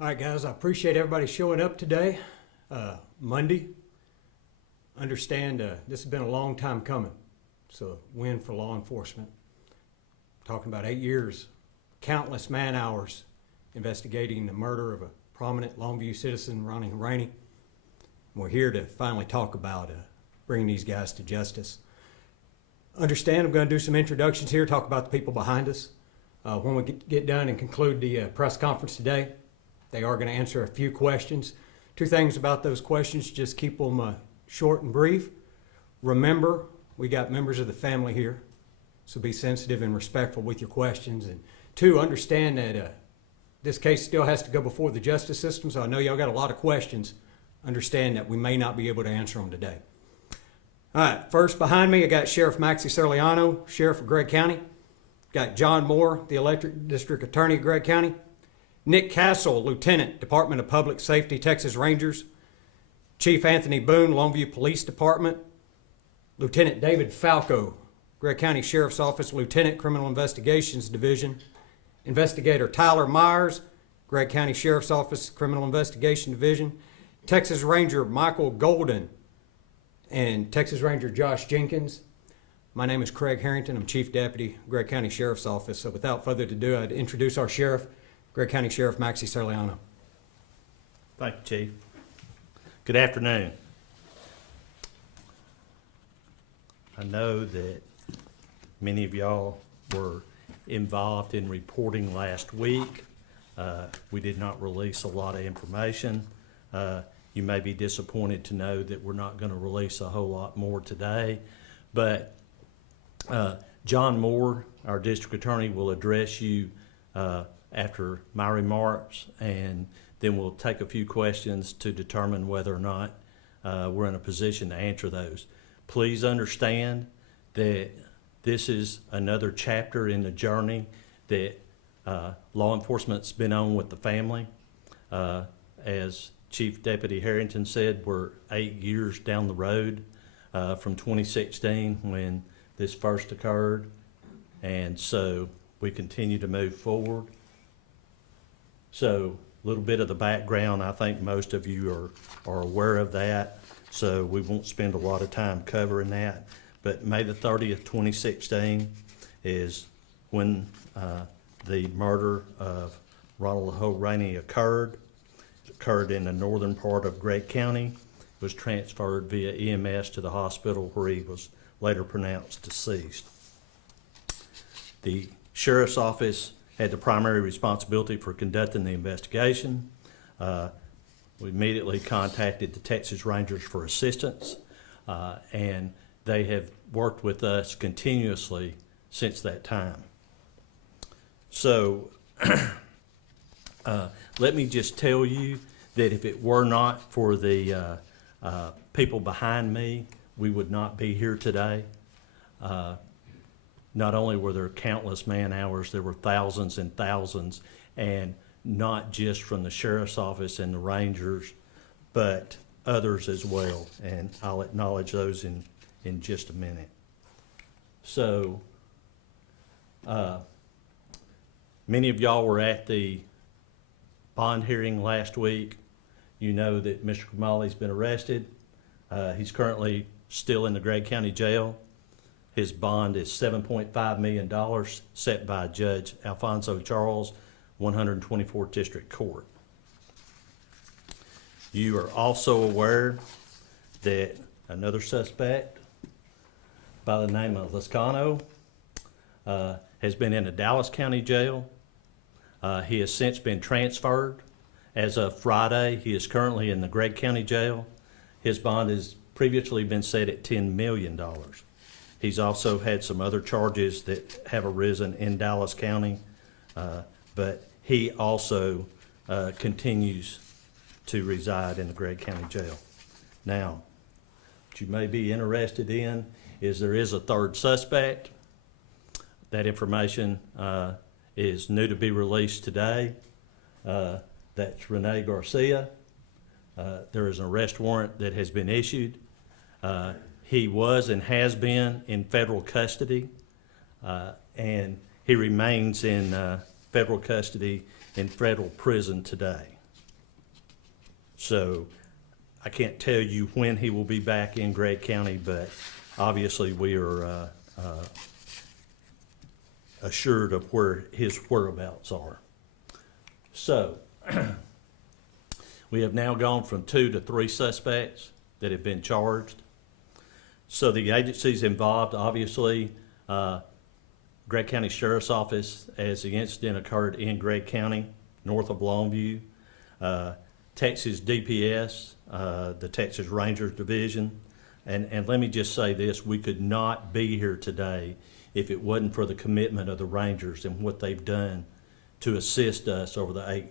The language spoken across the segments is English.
All right, guys, I appreciate everybody showing up today. Monday. Understand this has been a long time coming. It's a win for law enforcement. Talking about 8 years, countless man hours investigating the murder of a prominent Longview citizen, Ron Horaney. We're here to finally talk about bringing these guys to justice. Understand I'm going to do some introductions here, talk about the people behind us. When we get done and conclude the press conference today, they are going to answer a few questions. Two things about those questions, just keep them short and brief. Remember, we got members of the family here, so be sensitive and respectful with your questions. And two, understand that this case still has to go before the justice system, so I know y'all got a lot of questions. Understand that we may not be able to answer them today. All right, first behind me, I got Sheriff Maxie Serliano, Sheriff of Gregg County. Got John Moore, the Electric District Attorney of Gregg County. Nick Castle, Lieutenant, Department of Public Safety, Texas Rangers. Chief Anthony Boone, Longview Police Department. Lieutenant David Falco, Gregg County Sheriff's Office, Lieutenant, Criminal Investigations Division. Investigator Tyler Myers, Gregg County Sheriff's Office, Criminal Investigation Division. Texas Ranger Michael Golden and Texas Ranger Josh Jenkins. My name is Craig Harrington. I'm Chief Deputy, Gregg County Sheriff's Office. So without further ado, I'd introduce our Sheriff, Gregg County Sheriff Maxie Serliano. Thank you, Chief. Good afternoon. I know that many of y'all were involved in reporting last week. We did not release a lot of information. You may be disappointed to know that we're not going to release a whole lot more today, but John Moore, our district attorney, will address you after my remarks, and then we'll take a few questions to determine whether or not we're in a position to answer those. Please understand that this is another chapter in the journey that law enforcement's been on with the family. As Chief Deputy Harrington said, we're 8 years down the road from 2016 when this first occurred, and so we continue to move forward. So a little bit of the background, I think most of you are aware of that, so we won't spend a lot of time covering that. But May the 30th, 2016 is when the murder of Ron Horaney occurred. It occurred in the northern part of Gregg County, was transferred via EMS to the hospital where he was later pronounced deceased. The Sheriff's Office had the primary responsibility for conducting the investigation. We immediately contacted the Texas Rangers for assistance, and they have worked with us continuously since that time. So let me just tell you that if it were not for the people behind me, we would not be here today. Not only were there countless man hours, there were thousands and thousands, and not just from the Sheriff's Office and the Rangers, but others as well, and I'll acknowledge those in just a minute. So, many of y'all were at the bond hearing last week. You know that Mr. Kamali's been arrested. He's currently still in the Gregg County Jail. His bond is $7.5 million set by Judge Alfonso Charles, 124th District Court. You are also aware that another suspect by the name of Lascano has been in the Dallas County Jail. He has since been transferred. As of Friday, he is currently in the Gregg County Jail. His bond has previously been set at $10 million. He's also had some other charges that have arisen in Dallas County, but he also continues to reside in the Gregg County Jail. Now, what you may be interested in is there is a third suspect. That information is new to be released today. That's Rene Garcia. There is an arrest warrant that has been issued. He was and has been in federal custody, and he remains in federal custody in federal prison today. So I can't tell you when he will be back in Gregg County, but obviously we are assured of where his whereabouts are. So we have now gone from 2 to 3 suspects that have been charged. So the agencies involved, obviously, Gregg County Sheriff's Office, as the incident occurred in Gregg County, north of Longview, Texas DPS, the Texas Rangers Division, and let me just say this, we could not be here today if it wasn't for the commitment of the Rangers and what they've done to assist us over the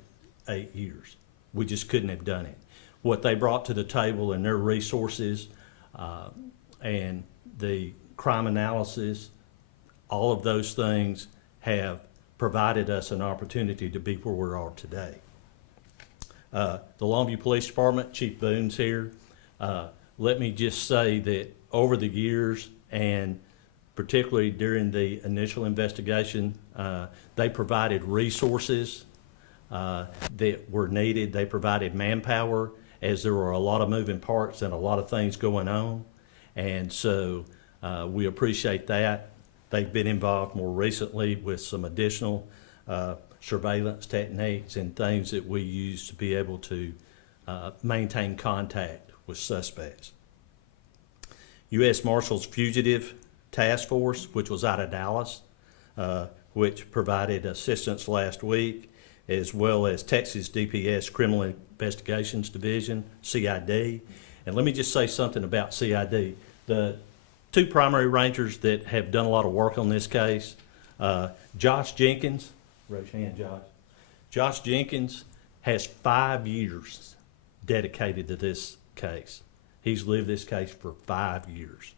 eight years. We just couldn't have done it. What they brought to the table and their resources and the crime analysis, all of those things have provided us an opportunity to be where we are today. The Longview Police Department, Chief Boone's here. Let me just say that over the years, and particularly during the initial investigation, they provided resources that were needed. They provided manpower, as there were a lot of moving parts and a lot of things going on. And so we appreciate that. They've been involved more recently with some additional surveillance techniques and things that we use to be able to maintain contact with suspects. U.S. Marshals Fugitive Task Force, which was out of Dallas, which provided assistance last week, as well as Texas DPS Criminal Investigations Division, CID. And let me just say something about CID. The 2 primary rangers that have done a lot of work on this case, Josh Jenkins, raise your hand, Josh. Josh Jenkins has 5 years dedicated to this case. He's lived this case for 5 years.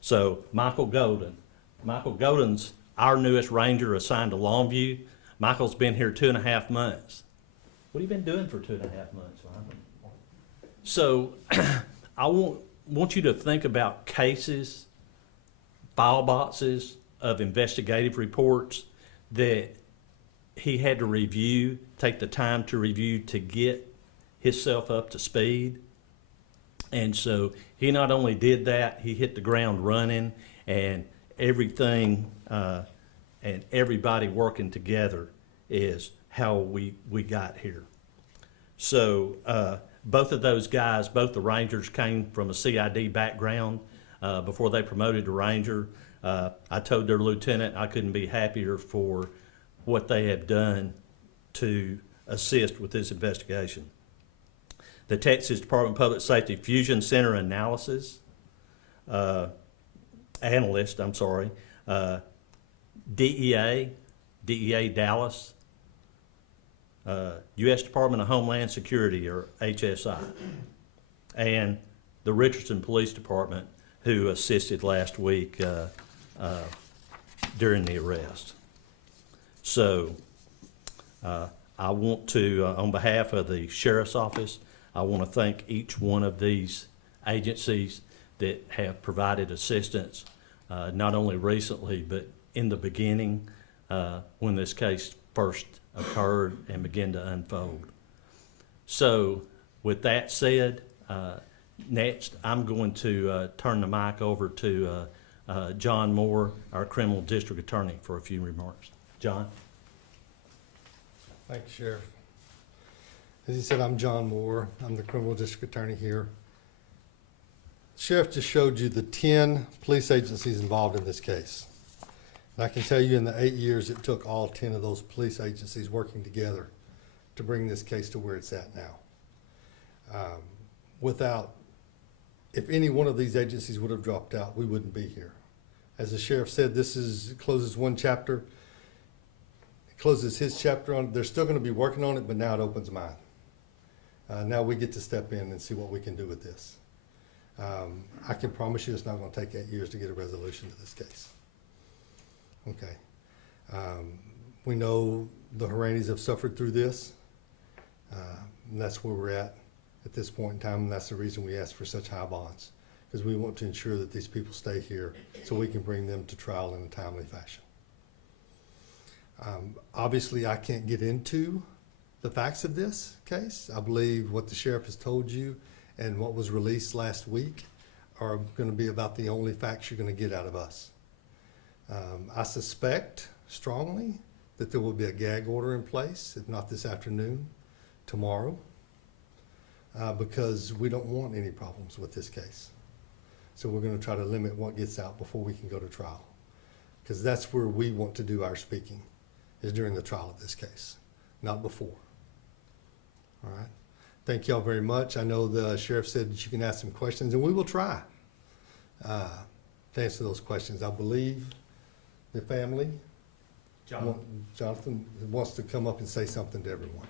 So Michael Golden's our newest ranger assigned to Longview. Michael's been here 2.5 months. What have you been doing for 2.5 months, Michael? So I want you to think about cases, file boxes of investigative reports that he had to review, take the time to review to get himself up to speed. And so he not only did that, he hit the ground running, and everything and everybody working together is how we got here. So both of those guys, both the Rangers, came from a CID background before they promoted to Ranger. I told their lieutenant I couldn't be happier for what they have done to assist with this investigation. The Texas Department of Public Safety Fusion Center analyst, DEA Dallas, U.S. Department of Homeland Security, or HSI, and the Richardson Police Department, who assisted last week during the arrest. So I want to, on behalf of the Sheriff's Office, I want to thank each one of these agencies that have provided assistance, not only recently, but in the beginning when this case first occurred and began to unfold. So with that said, next I'm going to turn the mic over to John Moore, our Criminal District Attorney, for a few remarks. John? Thank you, Sheriff. As he said, I'm John Moore. I'm the Criminal District Attorney here. Sheriff just showed you the 10 police agencies involved in this case. And I can tell you in the 8 years it took all 10 of those police agencies working together to bring this case to where it's at now. If any one of these agencies would have dropped out, we wouldn't be here. As the Sheriff said, closes one chapter. It closes his chapter on it. They're still going to be working on it, but now it opens mine. Now we get to step in and see what we can do with this. I can promise you it's not going to take 8 years to get a resolution to this case. Okay. We know the Horaneys have suffered through this, and that's where we're at this point in time, and that's the reason we ask for such high bonds, because we want to ensure that these people stay here so we can bring them to trial in a timely fashion. Obviously, I can't get into the facts of this case. I believe what the sheriff has told you and what was released last week are going to be about the only facts you're going to get out of us. I suspect strongly that there will be a gag order in place, if not this afternoon, tomorrow, because we don't want any problems with this case. So we're going to try to limit what gets out before we can go to trial, because that's where we want to do our speaking, is during the trial of this case, not before. All right. Thank y'all very much. I know the sheriff said that you can ask some questions, and we will try to answer those questions. I believe the family, Jonathan wants to come up and say something to everyone.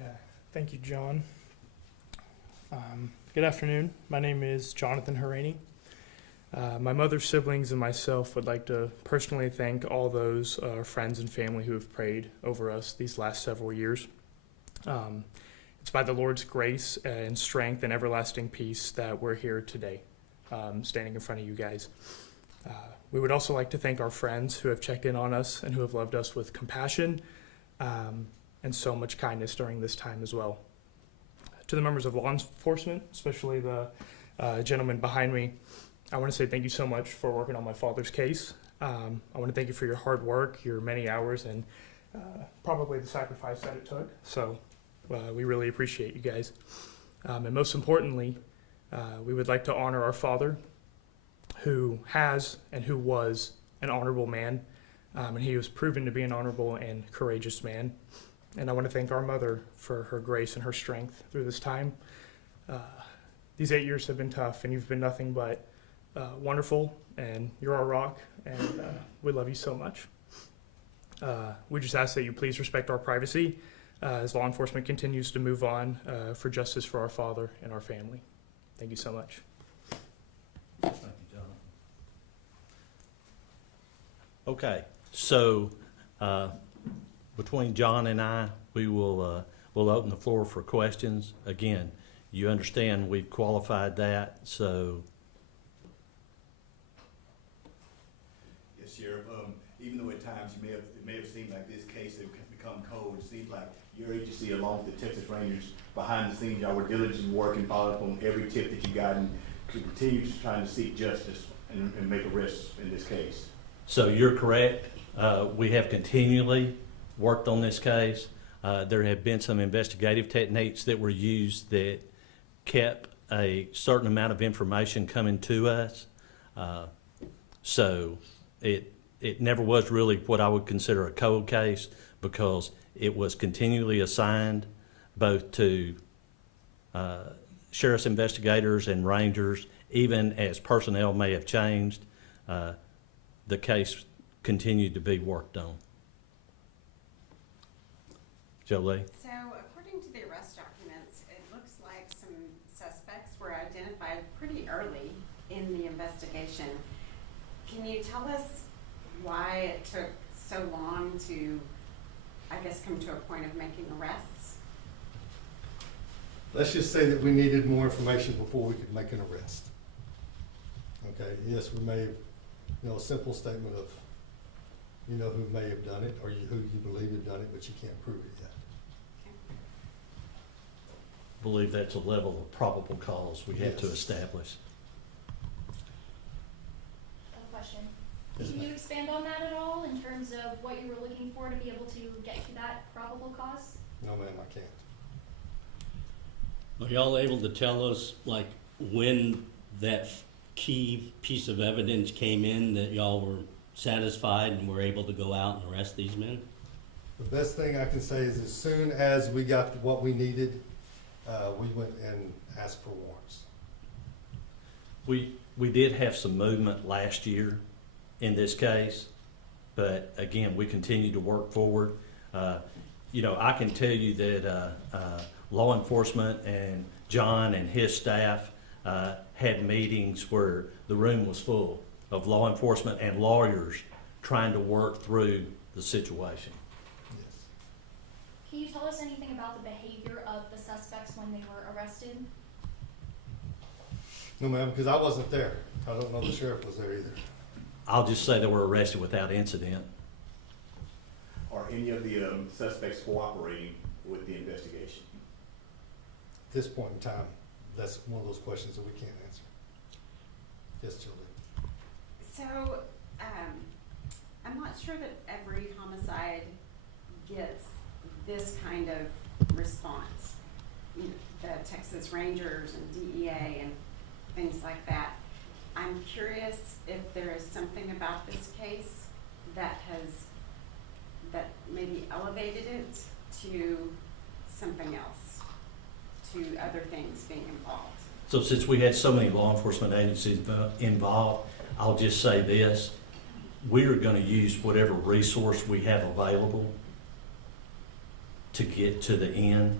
Yeah, thank you, John. Good afternoon. My name is Jonathan Horaney. My mother's siblings and myself would like to personally thank all those friends and family who have prayed over us these last several years. It's by the Lord's grace and strength and everlasting peace that we're here today, standing in front of you guys. We would also like to thank our friends who have checked in on us and who have loved us with compassion and so much kindness during this time as well. To the members of law enforcement, especially the gentleman behind me, I want to say thank you so much for working on my father's case. I want to thank you for your hard work, your many hours, and probably the sacrifice that it took. So we really appreciate you guys. And most importantly, we would like to honor our father, who has and who was an honorable man, and he was proven to be an honorable and courageous man. And I want to thank our mother for her grace and her strength through this time. These 8 years have been tough, and you've been nothing but wonderful, and you're our rock, and we love you so much. We just ask that you please respect our privacy as law enforcement continues to move on for justice for our father and our family. Thank you so much. Thank you, John. Okay, so between John and I, we will we'll open the floor for questions. Again, you understand we've qualified that, so. Yes, Sheriff. Even though at times it may have seemed like this case had become cold, it seems like your agency, along with the Texas Rangers, behind the scenes, y'all were diligently working, following up on every tip that you got, and continue trying to seek justice and make arrests in this case. So you're correct. We have continually worked on this case. There have been some investigative techniques that were used that kept a certain amount of information coming to us. So it never was really what I would consider a cold case, because it was continually assigned both to sheriff's investigators and rangers. Even as personnel may have changed, the case continued to be worked on. Jolie? So according to the arrest documents, it looks like some suspects were identified pretty early in the investigation. Can you tell us why it took so long to, I guess, come to a point of making arrests? Let's just say that we needed more information before we could make an arrest. Okay, yes, we may have, a simple statement of, who may have done it, or who you believe had done it, but you can't prove it yet. Believe that's a level of probable cause we have to Yes. establish. A question. Yes, Can ma'am. you expand on that at all in terms of what you were looking for to be able to get to that probable cause? No, ma'am, I can't. Are y'all able to tell us, like, when that key piece of evidence came in that y'all were satisfied and were able to go out and arrest these men? The best thing I can say is as soon as we got what we needed, we went and asked for warrants. We did have some movement last year in this case, but again, we continue to work forward. I can tell you that law enforcement and John and his staff had meetings where the room was full of law enforcement and lawyers trying to work through the situation. Yes. Can you tell us anything about the behavior of the suspects when they were arrested? No, ma'am, because I wasn't there. I don't know the sheriff was there either. I'll just say they were arrested without incident. are any of the suspects cooperating with the investigation? At this point in time, that's one of those questions that we can't answer. Yes, Julie? So, I'm not sure that every homicide gets this kind of response. You know, the Texas Rangers and DEA and things like that. I'm curious if there is something about this case that maybe elevated it to something else, to other things being involved. So since we had so many law enforcement agencies involved, I'll just say this. We are going to use whatever resource we have available to get to the end,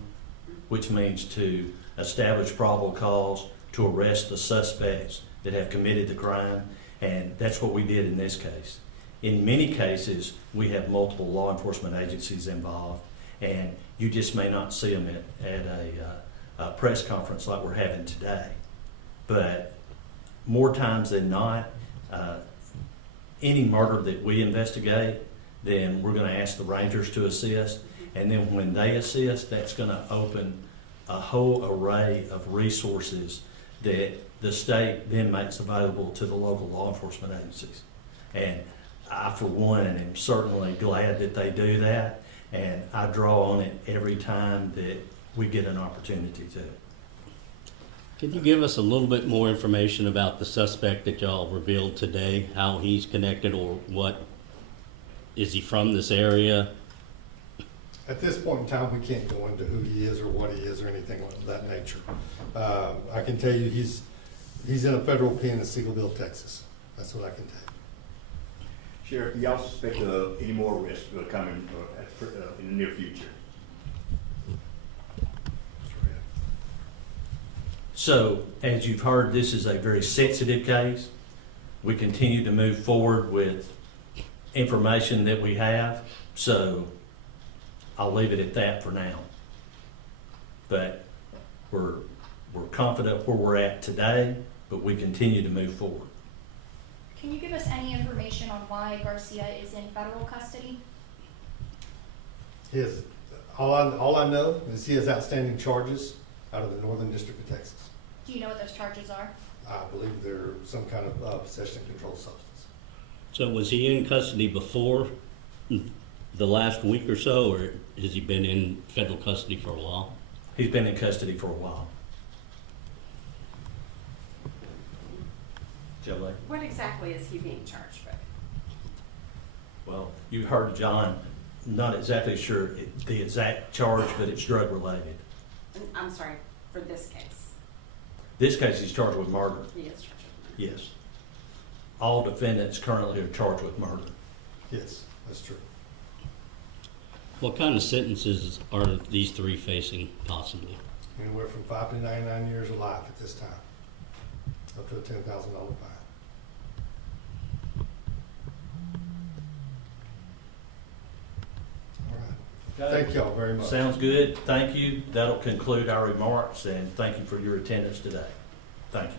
which means to establish probable cause, to arrest the suspects that have committed the crime, and that's what we did in this case. In many cases, we have multiple law enforcement agencies involved, and you just may not see them at a press conference like we're having today. But more times than not, any murder that we investigate, then we're going to ask the Rangers to assist, and then when they assist, that's going to open a whole array of resources that the state then makes available to the local law enforcement agencies. And I, for one, am certainly glad that they do that, and I draw on it every time that we get an opportunity to. Can you give us a little bit more information about the suspect that y'all revealed today, how he's connected, or what, is he from this area? At this point in time, we can't go into who he is or what he is or anything of that nature. I can tell you he's in a federal pen in Seagoville, Texas. That's what I can tell you. Sheriff, do y'all suspect any more arrests coming in the near future? So, as you've heard, this is a very sensitive case. We continue to move forward with information that we have, so I'll leave it at that for now. But we're confident where we're at today, but we continue to move forward. Can you give us any information on why Garcia is in federal custody? He has, all I know is he has outstanding charges out of the Northern District of Texas. Do you know what those charges are? I believe they're some kind of possession of controlled substance. So was he in custody before the last week or so, or has he been in federal custody for a while? He's been in custody for a while. Joe? What exactly is he being charged with? Well, you heard John, not exactly sure the exact charge, but it's drug related. I'm sorry, for this case. This case, he's charged with murder. He is charged with murder. Yes. All defendants currently are charged with murder. Yes, that's true. What kind of sentences are these three facing possibly? Anywhere from 5 to 99 years of life at this time, up to a $10,000 fine. All right. Thank y'all very much. Sounds good. Thank you. That'll conclude our remarks, and thank you for your attendance today. Thank you.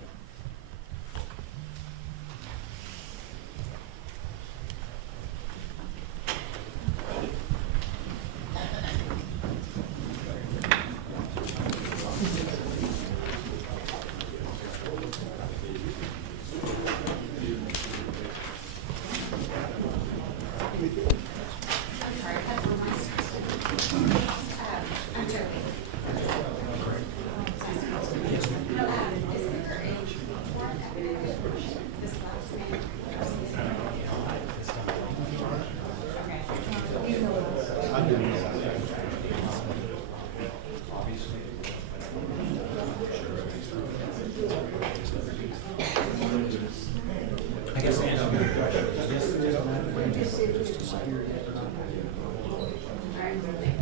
I'm sorry, I had one last question. I'm Joey. Is there any more evidence this last man? I guess answer your question.